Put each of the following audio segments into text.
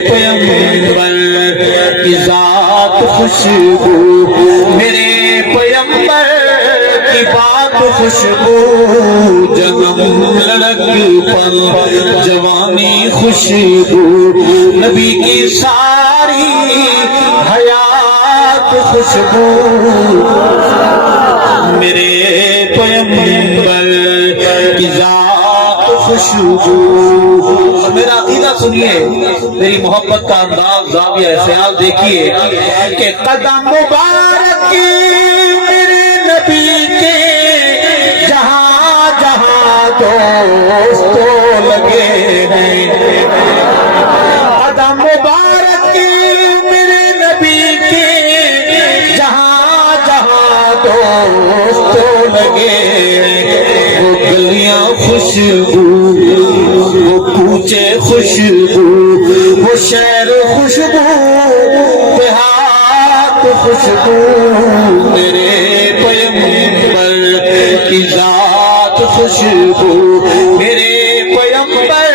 پیغمبر کی ذات خوشبو، میرے پیغمبر کی بات خوشبو، جنم لڑکپن جوانی خوشبو، نبی کی ساری حیات خوشبو، میرے پیغمبر کی ذات خوشبو۔ میرا عقیدہ سنیے، میری محبت کا انداز، زاویہ خیال دیکھیے کہ قدم مبارک میرے نبی کے جہاں جہاں دوستوں لگے ہیں، قدم مبارک میرے نبی کے جہاں جہاں دوستوں لگے ہیں، وہ گلیاں خوشبو، وہ کوچے خوشبو، وہ شہر خوشبو، دیہات خوشبو، میرے پیغمبر کی ذات خوشبو، میرے پیغمبر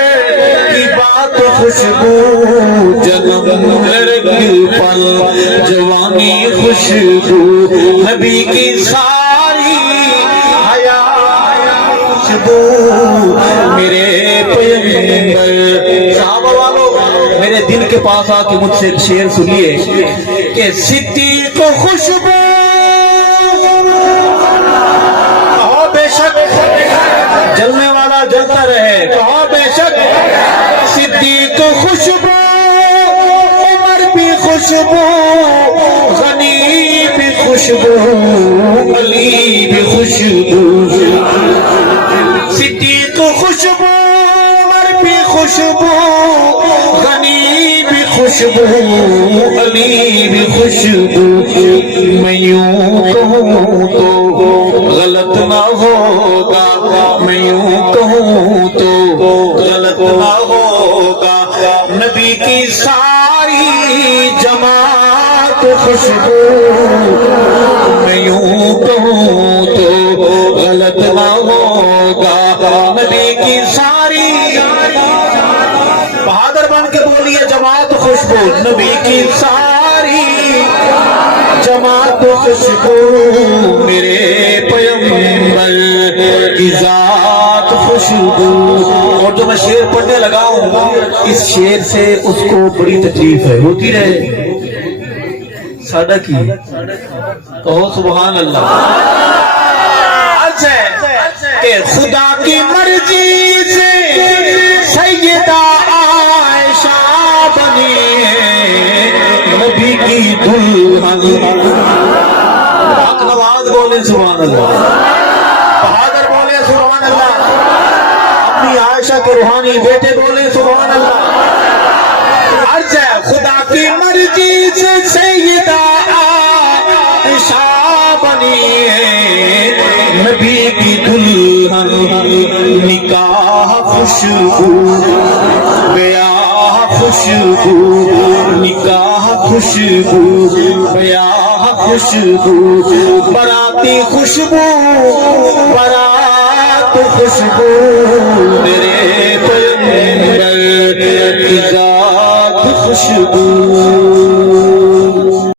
کی بات خوشبو، جنم لڑکپن جوانی خوشبو، نبی کی ساری حیات خوشبو، میرے پیغمبر۔ صحابہ والوں، میرے دل کے پاس آ کے مجھ سے ایک شعر سنیے کہ صدیق خوشبو، کہو بے شک جلنے والا جلتا رہے، کہو بے شک صدیق خوشبو، عمر بھی خوشبو، غنی بھی خوشبو، علی بھی خوشبو، صدیق خوشبو، عمر بھی خوشبو، غنی بھی خوشبو، علی بھی خوشبو، میں یوں کہوں تو غلط نہ ہوگا، میں یوں کہوں تو غلط نہ ہوگا، نبی کی ساری جماعت خوشبو، میں یوں کہوں تو غلط نہ ہوگا، نبی کی ساری، بہادر بن کے بولیے جماعت خوشبو، نبی کی ساری جماعت خوشبو، میرے پیغمبر کی ذات خوشبو۔ اور جو میں شعر پڑھنے لگا ہوں، اس شعر سے اس کو بڑی تکلیف ہے، ہوتی رہے سادہ کی، کہو سبحان اللہ۔ اچھا کہ خدا کی مرضی سے سیدہ عائشہ بنی ہے، نبی کی دلہن، نواز بولے سبحان اللہ، بہادر بولے سبحان اللہ، اپنی عائشہ کے روحانی بیٹے بولے سبحان اللہ۔ عرض ہے خدا کی مرضی سے سیدہ عائشہ بنی ہے، نبی کی دلہن، نکاح خوشبو، بیاہ خوشبو، نکاح خوشبو، بیاہ خوشبو، براتی خوشبو، برات خوشبو، میرے